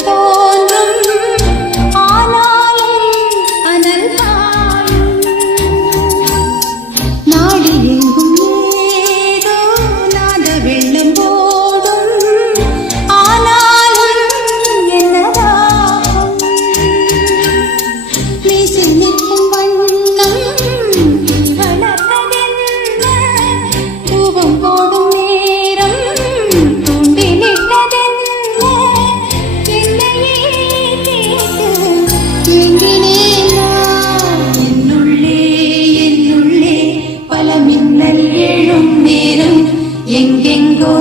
தோன்றும் ஆனாலும் அனல் தாயும் நாடி எங்கும் ஏதோ நாத வெள்ளம் போடும் ஆனாலும் என்னதாகும் மீசி நிற்கும் வண்ணம் வளர்த்ததென்ன பூவம் போடும் நேரம் தூண்டி நிட்டதென்ன என்னையே கேட்டு எங்கினேன் நான் என்னுள்ளே பல மின்னல் எழும் நேரம் எங்கெங்கோ